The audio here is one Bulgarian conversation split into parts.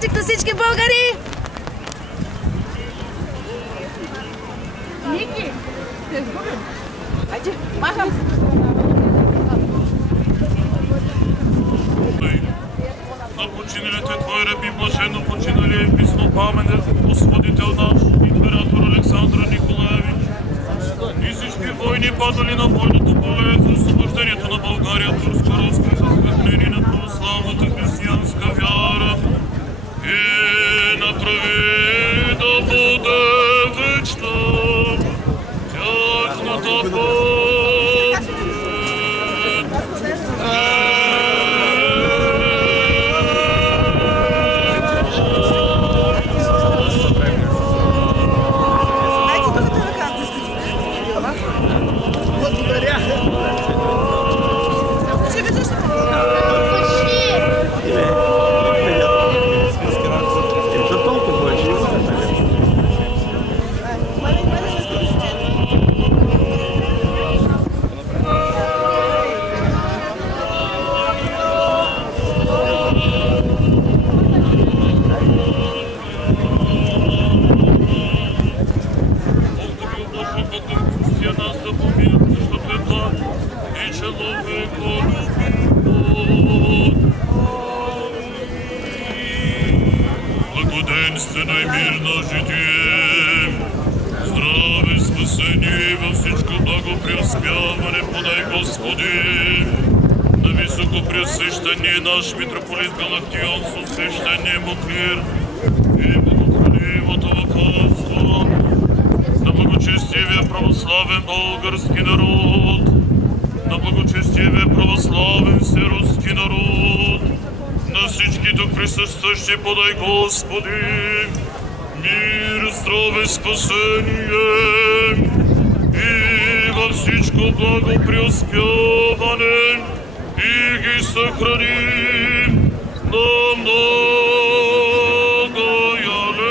празник на всички българи! Ники, те изгубим. Хайде, махам! На починалите Твой раби, блаженно починали еписно паменен Освободител наш, император Александър Николаевич, и всички войни падали на бойното поле за освобождението на България, турско-руска, за светление на православната християнска вяра и направи да бъде вечна тяхната памет. Благоденствено и мирно житие, здраве, спасение във всичко благопреуспяване подай, Господи, на високопреосвещение наш митрополит Галактион с освещение му клир и богохранимото ваканство, на благочестивия православен български народ, на благочестивия православен всеруски народ, на всички тук присъстващи подай, Господи, мир, здраве, спасение и във всичко благопреуспяване и ги съхрани на многоя лета.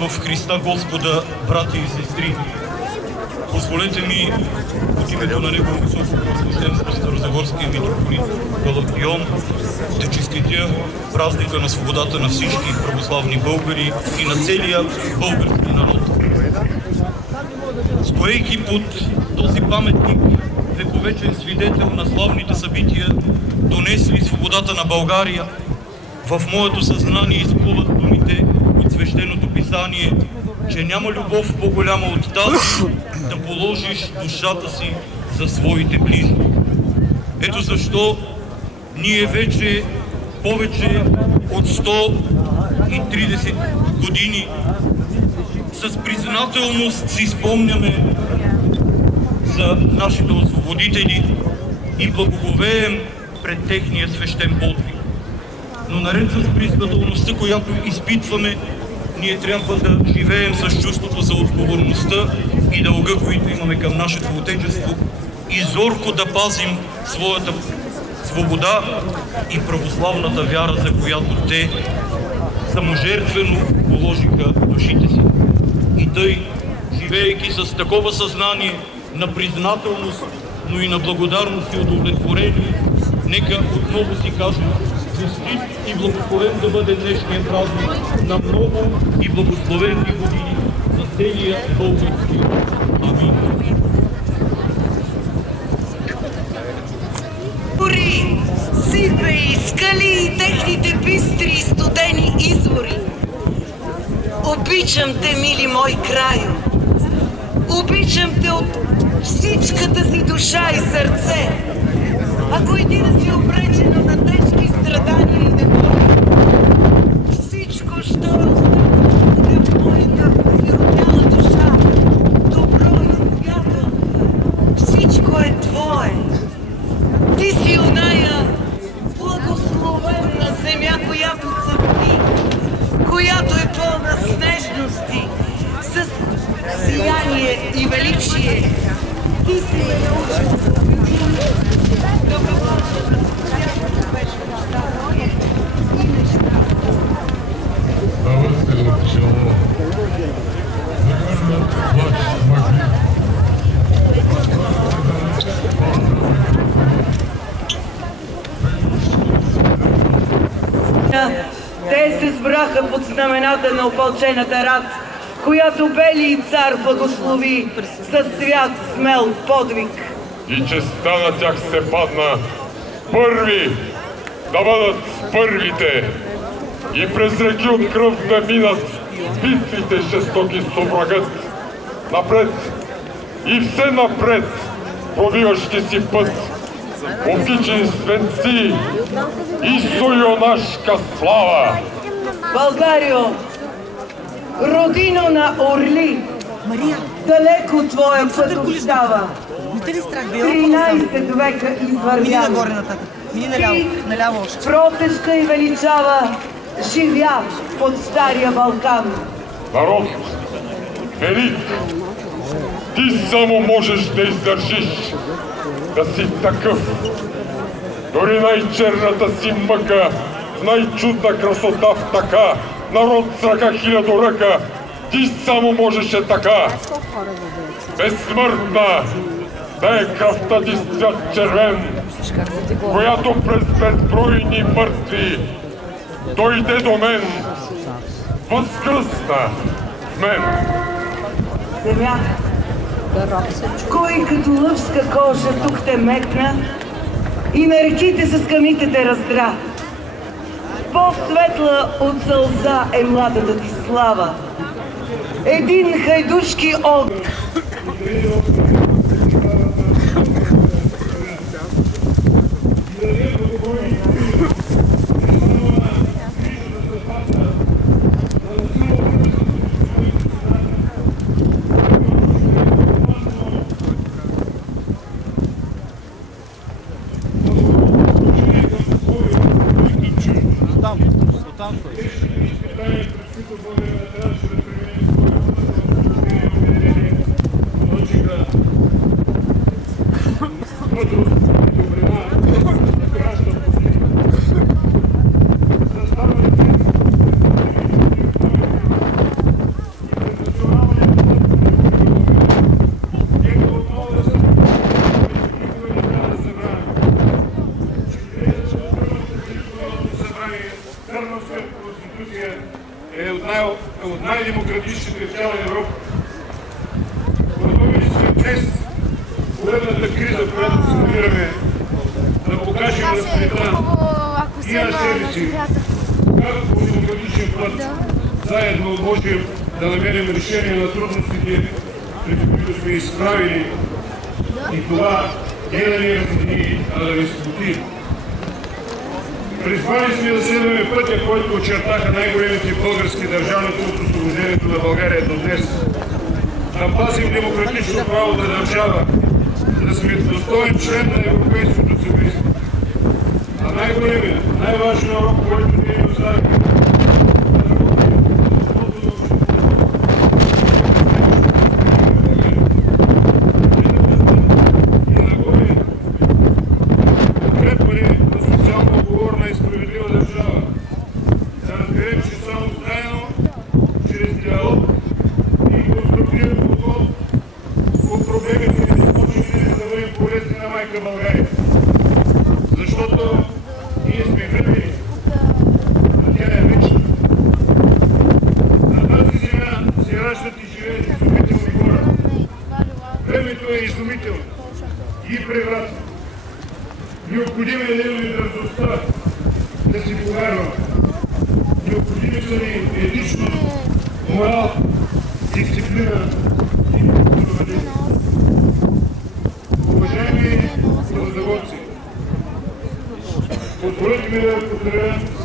В Христа Господа, братя и сестри, позволете ми от името на Негово Високопреосвещенство Старозагорския митрополит Галактион да честитя празника на свободата на всички православни българи и на целия български народ. Стоейки под този паметник, вековечен свидетел на славните събития, донесли свободата на България, в моето съзнание изплуват думите от свещеното писание, че няма любов по-голяма от тази да положиш душата си за своите ближни. Ето защо ние вече повече от 130 години с признателност си спомняме за нашите освободители и благоговеем пред техния свещен подвиг. Но наред с признателността, която изпитваме, ние трябва да живеем с чувството за отговорността и дълга, които имаме към нашето Отечество, и зорко да пазим своята свобода и православната вяра, за която те саможертвено положиха душите си. И тъй, живеейки с такова съзнание на признателност, но и на благодарност и удовлетворение, нека отново си кажем: честит и благословен да бъде днешния празник на много и благословени години за целия български. Амин. Гори, сипеи, скали и техните бистри и студени извори. Обичам те, мили мой краю. Обичам те от всичката си душа и сърце. Ако един си обречено на тежки страдания и неволи, всичко, що е останало в моя славие и величие. Ти си ме научил да приложа те се сбраха под знамената на опълчената рад, която белият цар благослови със свят смел подвиг. И честта на тях се падна първи да бъдат първите и през реки от кръв да минат битвите жестоки с врагът. Напред и все напред пробиващи си път, оптични свенци и суюнашка слава. Българио, родино на орли, далеко твоя път остава. 13 века извървян. Ти протежка и величава, живя под Стария Балкан. Народ, велик, ти само можеш да издържиш, да си такъв. Дори най-черната си мъка, най-чудна красота в така, народ с ръка хилядоръка, ти само можеше така. Безсмъртна да е кръвта ти с цвят червен, която през безбройни мъртви дойде до мен, възкръсна в мен. Земя, кой като лъвска кожа тук те метна и на реките с камите те раздра. По-светла от сълза е младата ти слава. Един хайдушки огън. От най-демократичните в цяла Европа. Готови сме днес поредната криза, в която се намираме, да покажем на света и на себе си, как по демократичен път заедно можем да намерим решение на трудностите, пред които сме изправили, и това не да ни разедини, а да ни сплоти. Призвани сме да следваме пътя, който очертаха най-големите български държавници от освобождението на България до днес. Да пазим демократично право да държава, да сме достоен член на европейското семейство. А най-големият, най-важният урок, който ние ни оставихме, България. Защото ние сме вървили, а тя е вечна. На тази земя се раждат и живеят изумителни хора. Времето е изумително и превратно. Необходима е ни дързостта да си повярваме. Необходими са ни етичност, морал, дисциплина и професионализъм. Уважаеми глазоводци, позволете ми да ви поздравя с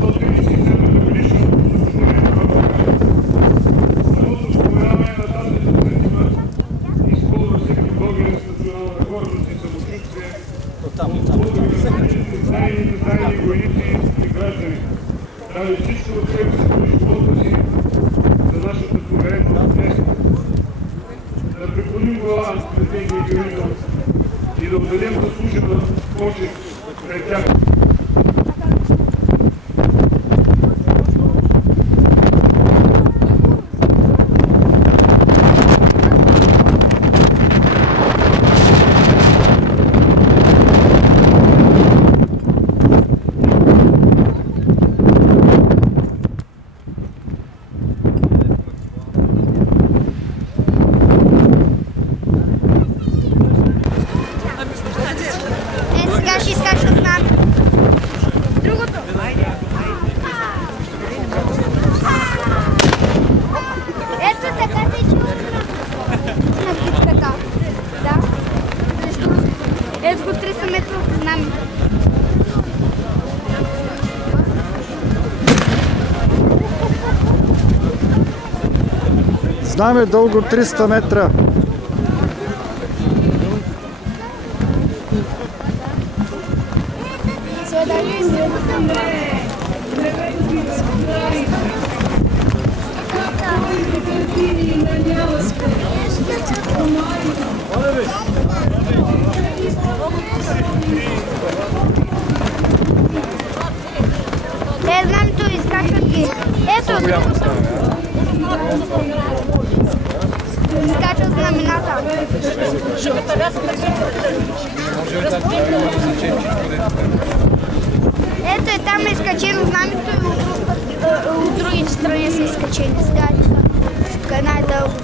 137-та годишното освобождение на България. Самото споменаване на тази традиция използва всеки българин с национална гордост и самочувствие, знайни войници и граждани, дали всичко от себе си по живота си за нашата суверенност днес. склоним глава пред техния героизъм и да отдадем заслужена почет пред тях. Ето го 300 метра от нами. Знаме дълго 300 метра. Те знамето изкачват ги. Ето! Изкачват знамената. Ето е там е изкачено знамето и от другите страни са изкачени. Сега е най-дълго.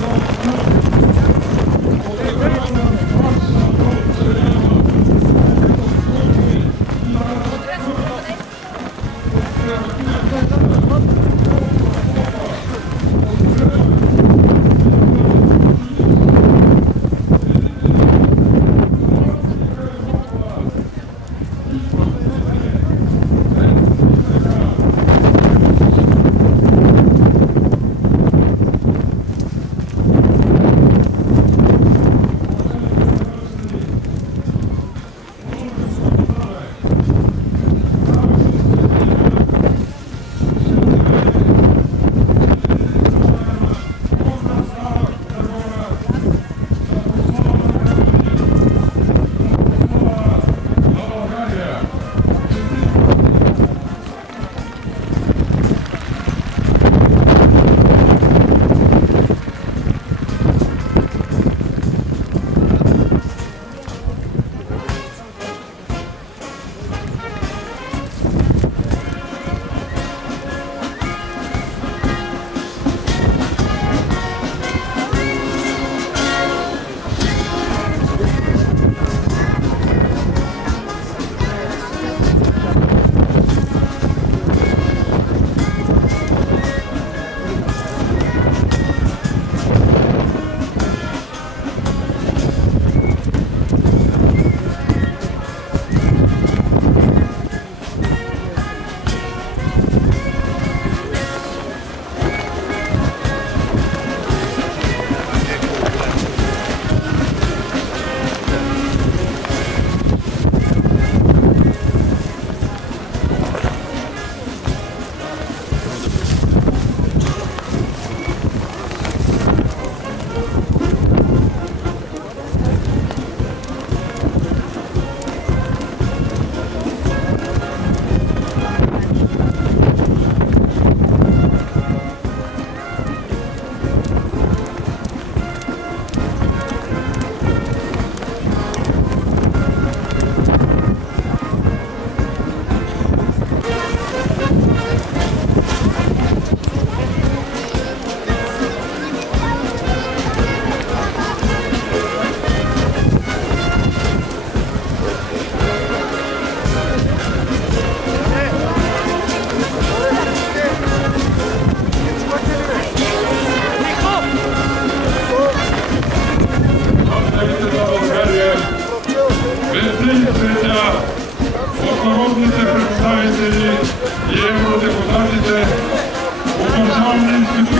Thank you.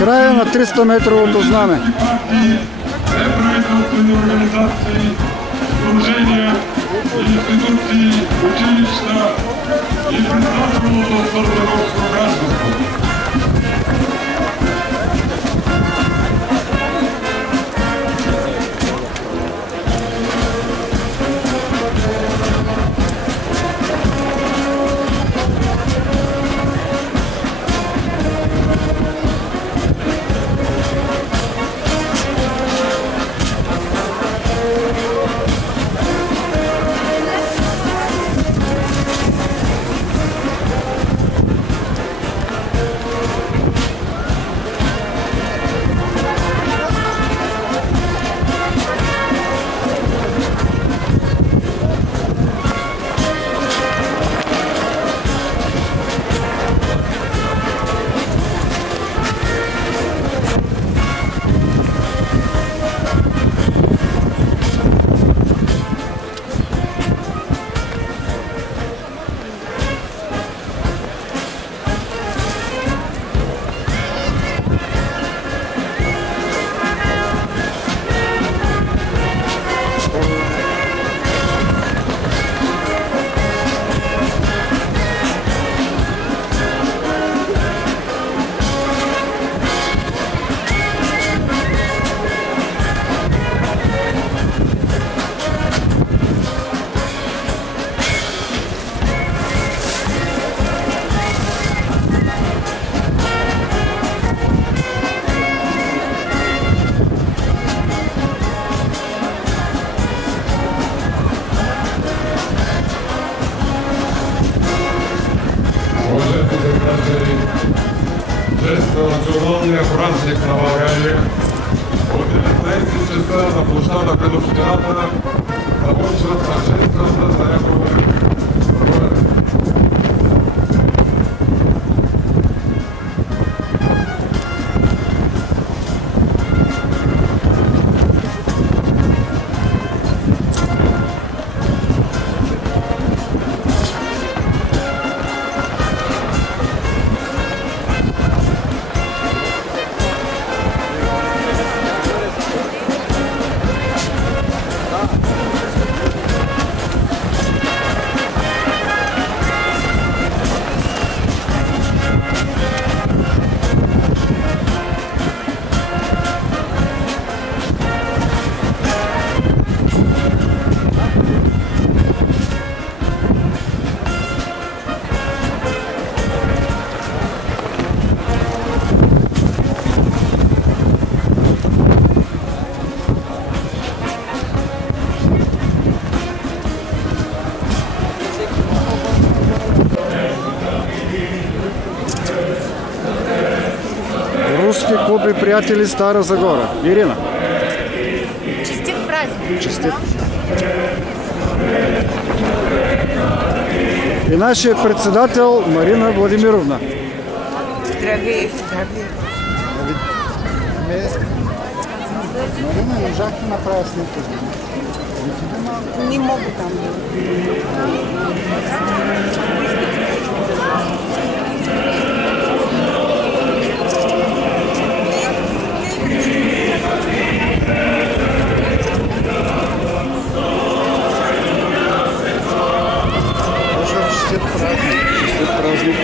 края на 300-метровото знаме. Неправителствени организации, сдружения, институции, училища и признателното сърденовско гражданство. Чест на националния празник на България от 19 часа на площада пред общината започва тържествената заявка. Руски клуб и приятели Стара Загора. Ирина. Честит празник. Честит. И нашия председател Марина Владимировна. Здравей, здравей. Марина, не можах да направя снимка. Не мога там. Честит празник. Честит празник.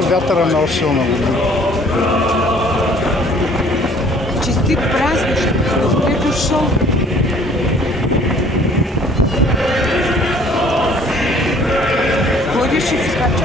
вятъра много силно. Честит празник, добре дошъл. Ходиш и си кача.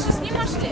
Ще снимаш ли?